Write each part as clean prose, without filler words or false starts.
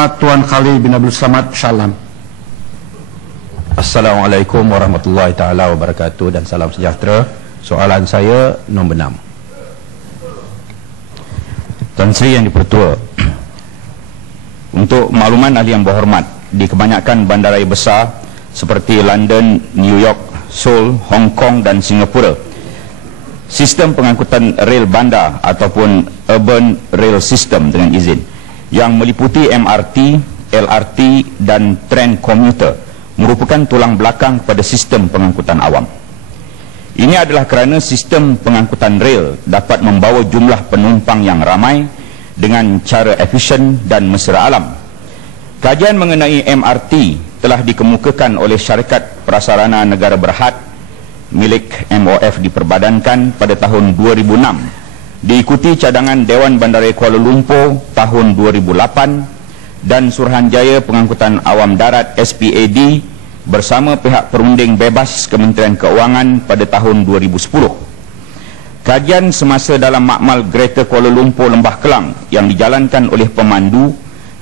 Hormat Tuan Khalil bin Abdul Samad, salam. Assalamualaikum warahmatullahi taala wabarakatuh dan salam sejahtera. Soalan saya nombor 6. Tuan Sri Yang Dipertua, untuk makluman ahli yang berhormat, di kebanyakan bandaraya besar seperti London, New York, Seoul, Hong Kong dan Singapura, sistem pengangkutan rel bandar ataupun urban rail system dengan izin yang meliputi MRT, LRT dan tren komuter merupakan tulang belakang pada sistem pengangkutan awam. Ini adalah kerana sistem pengangkutan rel dapat membawa jumlah penumpang yang ramai dengan cara efisien dan mesra alam. Kajian mengenai MRT telah dikemukakan oleh Syarikat Prasarana Negara Berhad milik MOF diperbadankan pada tahun 2006, diikuti cadangan Dewan Bandaraya Kuala Lumpur tahun 2008 dan Suruhanjaya Pengangkutan Awam Darat SPAD bersama pihak perunding bebas Kementerian Keuangan pada tahun 2010. Kajian semasa dalam makmal Greater Kuala Lumpur Lembah Kelang yang dijalankan oleh pemandu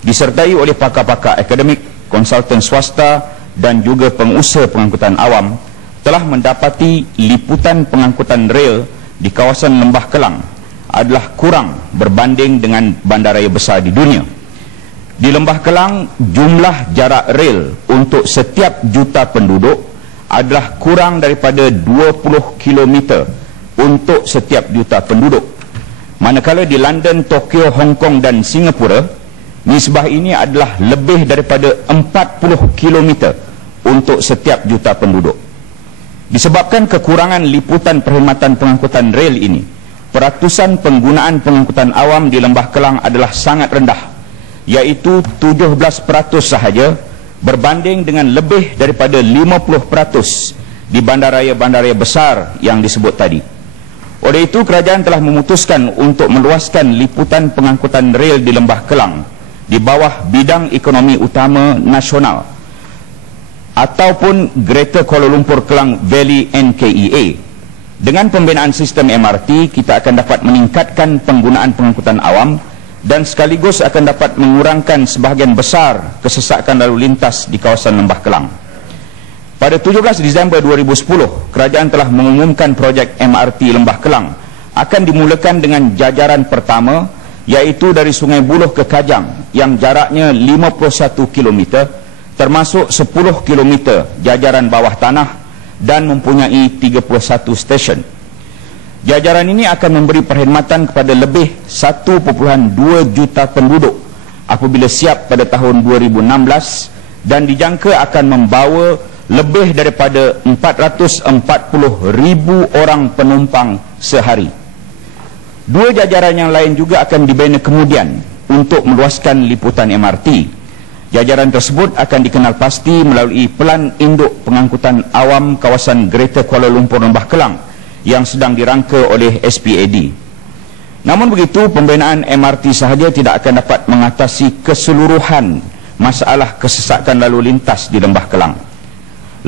disertai oleh pakar-pakar akademik, konsultan swasta dan juga pengusaha pengangkutan awam telah mendapati liputan pengangkutan rel di kawasan Lembah Kelang adalah kurang berbanding dengan bandaraya besar di dunia. Di Lembah Kelang, jumlah jarak rel untuk setiap juta penduduk adalah kurang daripada 20 km untuk setiap juta penduduk. Manakala di London, Tokyo, Hong Kong dan Singapura, nisbah ini adalah lebih daripada 40 km untuk setiap juta penduduk. Disebabkan kekurangan liputan perkhidmatan pengangkutan rel ini, peratusan penggunaan pengangkutan awam di Lembah Kelang adalah sangat rendah, iaitu 17% sahaja berbanding dengan lebih daripada 50% di bandaraya-bandaraya besar yang disebut tadi. Oleh itu, kerajaan telah memutuskan untuk meluaskan liputan pengangkutan rel di Lembah Kelang di bawah bidang ekonomi utama nasional ataupun Greater Kuala Lumpur Klang Valley NKEA. Dengan pembinaan sistem MRT, kita akan dapat meningkatkan penggunaan pengangkutan awam dan sekaligus akan dapat mengurangkan sebahagian besar kesesakan lalu lintas di kawasan Lembah Kelang. Pada 17 Disember 2010, kerajaan telah mengumumkan projek MRT Lembah Kelang akan dimulakan dengan jajaran pertama, iaitu dari Sungai Buloh ke Kajang yang jaraknya 51 km, termasuk 10 km jajaran bawah tanah dan mempunyai 31 stesen. Jajaran ini akan memberi perkhidmatan kepada lebih 1.2 juta penduduk apabila siap pada tahun 2016 dan dijangka akan membawa lebih daripada 440,000 orang penumpang sehari. Dua jajaran yang lain juga akan dibina kemudian untuk meluaskan liputan MRT. Jajaran tersebut akan dikenal pasti melalui Pelan Induk Pengangkutan Awam Kawasan Greater Kuala Lumpur Lembah Kelang yang sedang dirangka oleh SPAD. Namun begitu, pembinaan MRT sahaja tidak akan dapat mengatasi keseluruhan masalah kesesakan lalu lintas di Lembah Kelang.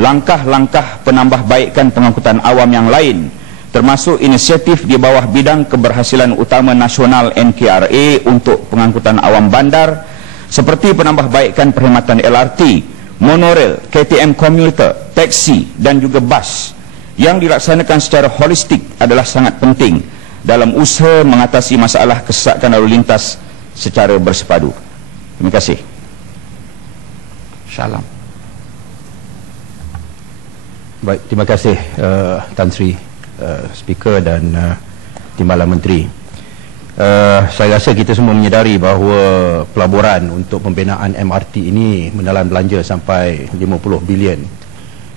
Langkah-langkah penambahbaikan pengangkutan awam yang lain, termasuk inisiatif di bawah bidang keberhasilan utama nasional NKRA untuk pengangkutan awam bandar, seperti penambahbaikan perkhidmatan LRT, monorail, KTM komuter, taksi dan juga bas yang dilaksanakan secara holistik adalah sangat penting dalam usaha mengatasi masalah kesesakan lalu lintas secara bersepadu. Terima kasih. Salam. Baik, terima kasih Tan Sri Speaker dan Timbalan Menteri. Saya rasa kita semua menyedari bahawa pelaburan untuk pembinaan MRT ini menelan belanja sampai 50 bilion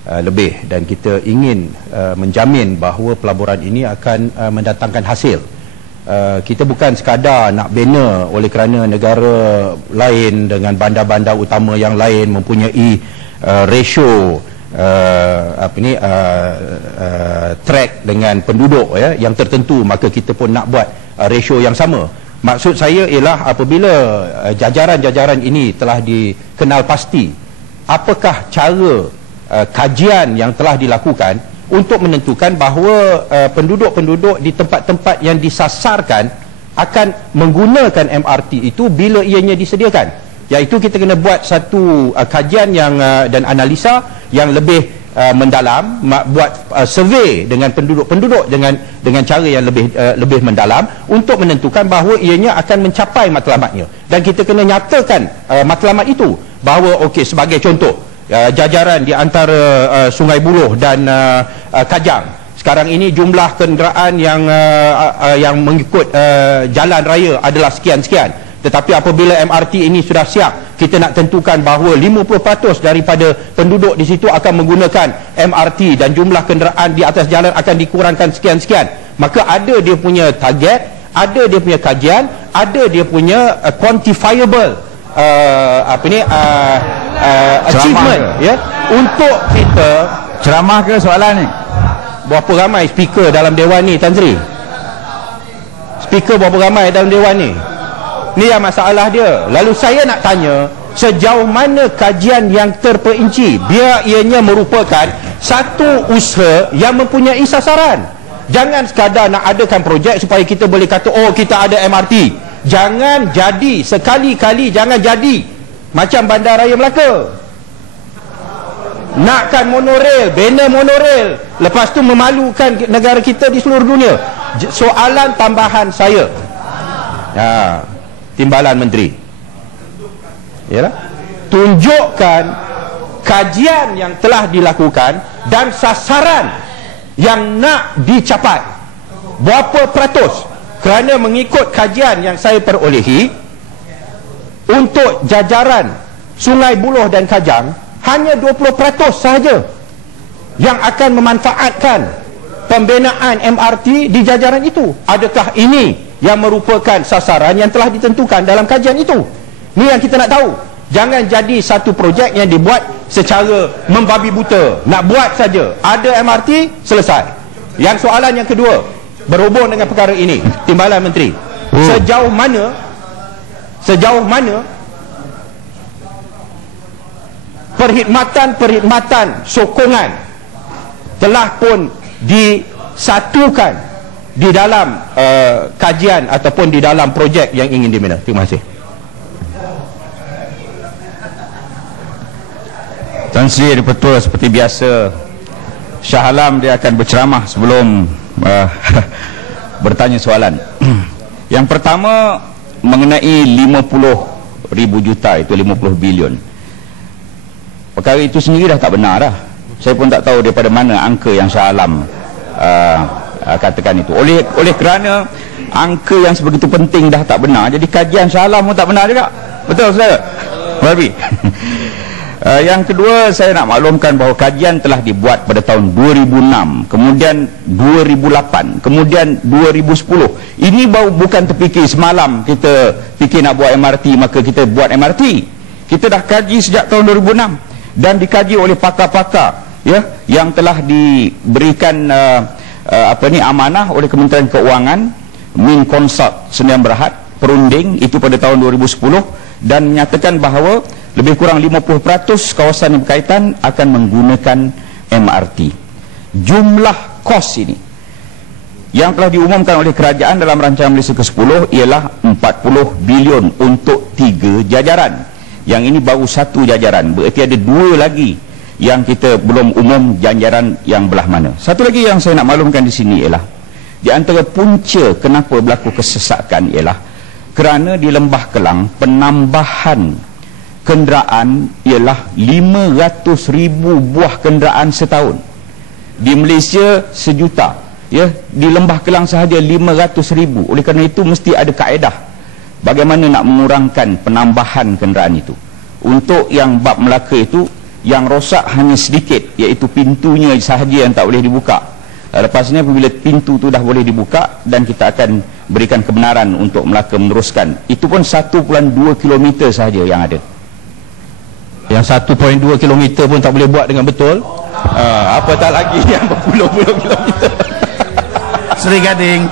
lebih, dan kita ingin menjamin bahawa pelaburan ini akan mendatangkan hasil. Kita bukan sekadar nak bina oleh kerana negara lain dengan bandar-bandar utama yang lain mempunyai ratio track dengan penduduk yang tertentu, maka kita pun nak buat ratio yang sama. Maksud saya ialah apabila jajaran-jajaran ini telah dikenal pasti, apakah cara kajian yang telah dilakukan untuk menentukan bahawa penduduk-penduduk di tempat-tempat yang disasarkan akan menggunakan MRT itu bila ianya disediakan. iaitu kita kena buat satu kajian yang dan analisa yang lebih mendalam, buat survey dengan penduduk-penduduk dengan cara yang lebih mendalam untuk menentukan bahawa ianya akan mencapai matlamatnya, dan kita kena nyatakan matlamat itu bahawa okey, sebagai contoh jajaran di antara Sungai Buloh dan Kajang sekarang ini jumlah kenderaan yang mengikut jalan raya adalah sekian-sekian. Tetapi apabila MRT ini sudah siap, kita nak tentukan bahawa 50% daripada penduduk di situ akan menggunakan MRT dan jumlah kenderaan di atas jalan akan dikurangkan sekian-sekian. Maka ada dia punya target, ada dia punya kajian, ada dia punya quantifiable achievement ya, untuk kita. Ceramah ke soalan ni? Berapa ramai speaker dalam dewan ni, Tan Sri? Speaker berapa ramai dalam dewan ni? Ni yang masalah dia. Lalu saya nak tanya, sejauh mana kajian yang terperinci, biar ianya merupakan satu usaha yang mempunyai sasaran. Jangan sekadar nak adakan projek supaya kita boleh kata, oh kita ada MRT. Jangan jadi, sekali-kali jangan jadi macam Bandaraya Melaka. Nakkan monorail, banner monorail, lepas tu memalukan negara kita di seluruh dunia. Soalan tambahan saya, Timbalan Menteri, ialah tunjukkan kajian yang telah dilakukan dan sasaran yang nak dicapai berapa peratus, kerana mengikut kajian yang saya perolehi, untuk jajaran Sungai Buloh dan Kajang hanya 20% sahaja yang akan memanfaatkan pembinaan MRT di jajaran itu. Adakah ini yang merupakan sasaran yang telah ditentukan dalam kajian itu? Ni yang kita nak tahu. Jangan jadi satu projek yang dibuat secara membabi buta, nak buat saja. Ada MRT, selesai. Yang soalan yang kedua berhubung dengan perkara ini, Timbalan Menteri, sejauh mana perkhidmatan sokongan telah pun disatukan di dalam kajian ataupun di dalam projek yang ingin dibina. Terima kasih. Tan Sri Dipertua, seperti biasa Shah Alam dia akan berceramah sebelum bertanya soalan. Yang pertama mengenai 50,000 juta, itu 50 bilion. Perkara itu sendiri dah tak benar dah. Saya pun tak tahu daripada mana angka yang Shah Alam katakan itu. Oleh kerana angka yang sebegitu penting dah tak benar, jadi kajian Shah Alam pun tak benar juga. Betul saudara? Berarti yang kedua, saya nak maklumkan bahawa kajian telah dibuat pada tahun 2006, kemudian 2008, kemudian 2010. Ini baru bukan terfikir semalam kita fikir nak buat MRT maka kita buat MRT. Kita dah kaji sejak tahun 2006 dan dikaji oleh pakar-pakar ya, yang telah diberikan amanah oleh Kementerian Keuangan, Min Consult Sdn Bhd perunding itu pada tahun 2010, dan menyatakan bahawa lebih kurang 50% kawasan yang berkaitan akan menggunakan MRT. Jumlah kos ini yang telah diumumkan oleh kerajaan dalam rancangan Malaysia ke-10 ialah 40 bilion untuk 3 jajaran. Yang ini baru 1 jajaran, berarti ada 2 lagi yang kita belum umum jajaran yang belah mana. Satu lagi yang saya nak maklumkan di sini ialah, di antara punca kenapa berlaku kesesakan ialah kerana di Lembah Kelang penambahan kenderaan ialah 500,000 buah kenderaan setahun. Di Malaysia 1 juta ya, di Lembah Kelang sahaja 500,000. Oleh kerana itu mesti ada kaedah bagaimana nak mengurangkan penambahan kenderaan itu. Untuk yang bab Melaka itu, yang rosak hanya sedikit, iaitu pintunya sahaja yang tak boleh dibuka. Lepasnya apabila pintu tu dah boleh dibuka, dan kita akan berikan kebenaran untuk Melaka meneruskan. Itu pun 1.2 km sahaja yang ada. Yang 1.2 km pun tak boleh buat dengan betul, apatah lagi yang berpuluh-puluh kilometer. Seri Gading.